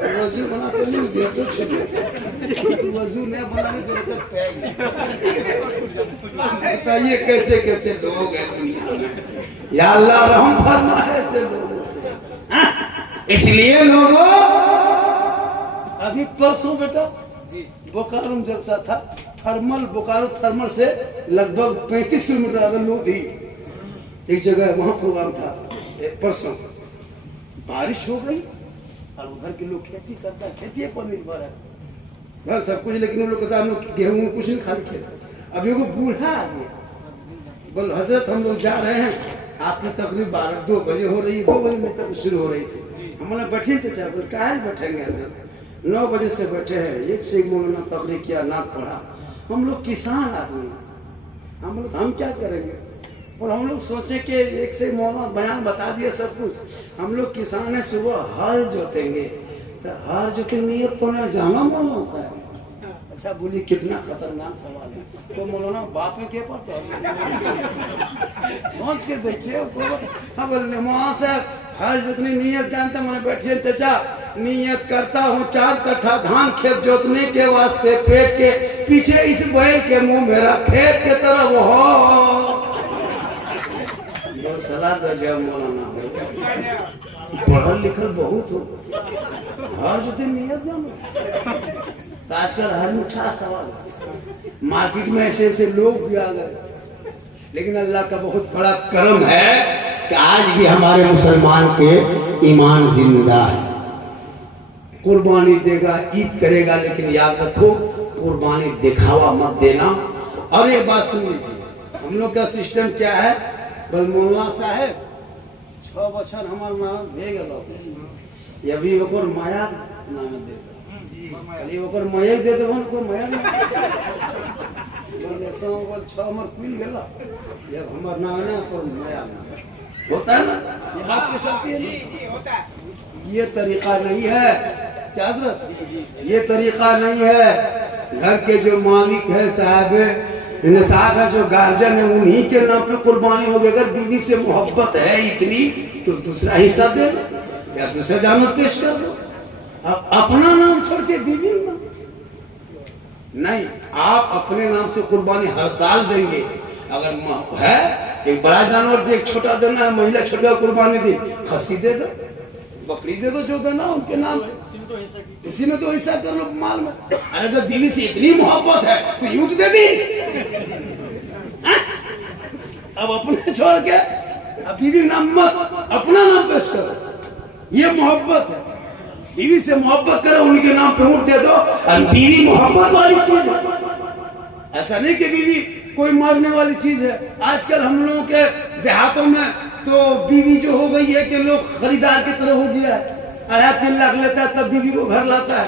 वजू बना तो नहीं घटो छूट गया, वजू नहीं बनाने तो बताइए कैसे कैसे लोग हैं दुनिया में। या अल्लाह रहम फरमा ऐसे लोग। इसलिए लोगों अभी परसों बेटा बोकारो में जलसा था, थर्मल बोकारो थर्मल से लगभग 35 किलोमीटर आगे लोधी एक जगह वहां प्रोग्राम था। परसों बारिश हो गई और उधर के लोग खेती करता है, खेती पर निर्भर है घर सब कुछ, लेकिन वो लोग कहता हम लोग गेहूं कुछ नहीं खाली खेत। अब एगो बूढ़ा आदमी बोल हजरत हम लोग जा रहे हैं, आपकी तकरीब 2 बजे हो रही है, 2 बजे में तक शुरू हो रही थी। हमने बैठे चाचा बोल काहे बैठेंगे हजरत, 9 बजे से बैठे हैं, एक से एक मौलाना तकरीर किया ना पढ़ा। हम लोग किसान आदमी, हम क्या करेंगे। और हम लोग सोचे कि एक से मौलाना बयान बता दिए सब कुछ, हम लोग किसान है, सुबह हल जोतेंगे तो हर जो के नियत तो ना जाना मौलाना साहब। अच्छा बोली कितना खतरनाक सवाल है, तो मौलाना बाप है क्या पड़ता है सोच के देखिए। हाँ बोले वहाँ से हल जोतने नियत जानते मैंने बैठिए चाचा, नियत करता हूँ 4 कट्ठा धान खेत जोतने के वास्ते, पेट के पीछे इस बैल के मुंह मेरा खेत के तरफ हो। सलाह दे गया मौलाना, पढ़ल लिखल बहुत हो, हर जो दिन नियत जानो। तो आजकल हर मीठा सवाल, मार्केट में ऐसे ऐसे लोग भी आ गए, लेकिन अल्लाह का बहुत बड़ा करम है कि आज भी हमारे मुसलमान के ईमान जिंदा है। कुर्बानी देगा, ईद करेगा, लेकिन याद रखो कुर्बानी दिखावा मत देना। और एक बात सुन लीजिए, हम लोग का सिस्टम क्या है, बल मौलाना साहेब 6 बछर हमार नाम भे गए, अभी ओकर माया नाम दे खाली ओकर माया दे देबो को माया बोल 6 हमर कुल गेला, ये हमर नाम ना को माया होता है ना, ये बात के साथ ही होता है। ये तरीका नहीं है क्या हजरत, ये तरीका नहीं है। घर के जो मालिक है साहब निसाब है, जो गार्जियन है, उन्हीं के नाम पे कुर्बानी होगी। अगर बीवी से मोहब्बत है इतनी तो दूसरा हिस्सा दे दो या दूसरा जानवर पेश कर दो। अब अपना नाम छोड़ के बीवी नाम नहीं, आप अपने नाम से कुर्बानी हर साल देंगे। अगर है एक बड़ा जानवर दे, एक छोटा देना है, महिला छोटा कुर्बानी दे, खस्सी दे दो, बकरी दे दो, जो देना उनके नाम, उसी में तो ऐसा कर लो माल में। अरे अगर बीवी से इतनी मोहब्बत है तो यूं दे दी। अब अपने छोड़ के अब बीवी नाम मत, अपना नाम पेश करो, ये मोहब्बत है। बीवी से मोहब्बत करो, उनके नाम पे ऊँट दे दो। और बीवी मोहब्बत वाली चीज है, ऐसा नहीं कि बीवी कोई मारने वाली चीज है। आजकल हम लोगों के देहातों में तो बीवी जो हो गई है कि लोग खरीदार की तरह हो गया है, 3 लाख लेता है तब बीवी को घर लाता है।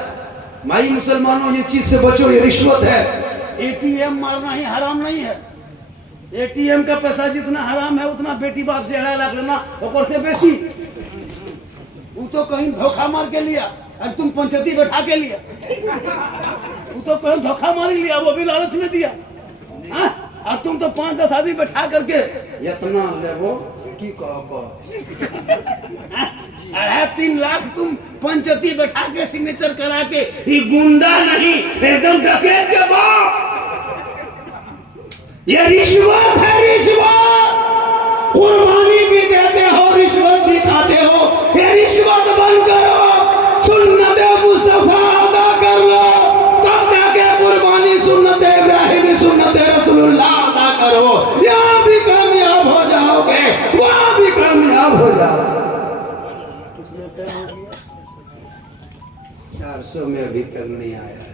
भाई मुसलमानों ये चीज से बचो, ये रिश्वत है। ATM मारना ही हराम नहीं है, एटीएम का पैसा जितना हराम है उतना बेटी बाप से 2.5 लाख लेना और से बेसी। वो तो कहीं धोखा मार के लिया और तुम पंचायती बैठा के लिया। वो तो कहीं धोखा मार लिया, वो भी लालच में दिया। हाँ? और तुम तो 5-10 आदमी बैठा करके इतना लेवो की कहो 3.5 लाख तुम पंचायती बैठा के सिग्नेचर करा के, ये गुंडा नहीं एकदम डकैत के बाप। ये रिश्वत है, रिश्वत। कुर्बानी भी देते हो, रिश्वत भी खाते हो। ये रिश्वत बंद करो, सुन्नत मुस्तफा अदा कर लो, तब जाके कुर्बानी सुन्नत इब्राहिम सुन्नत रसूलुल्लाह अदा करो। यहाँ भी कामयाब हो जाओगे, वहाँ भी कामयाब हो जाओगे। 400 में अभी तक नहीं आया है।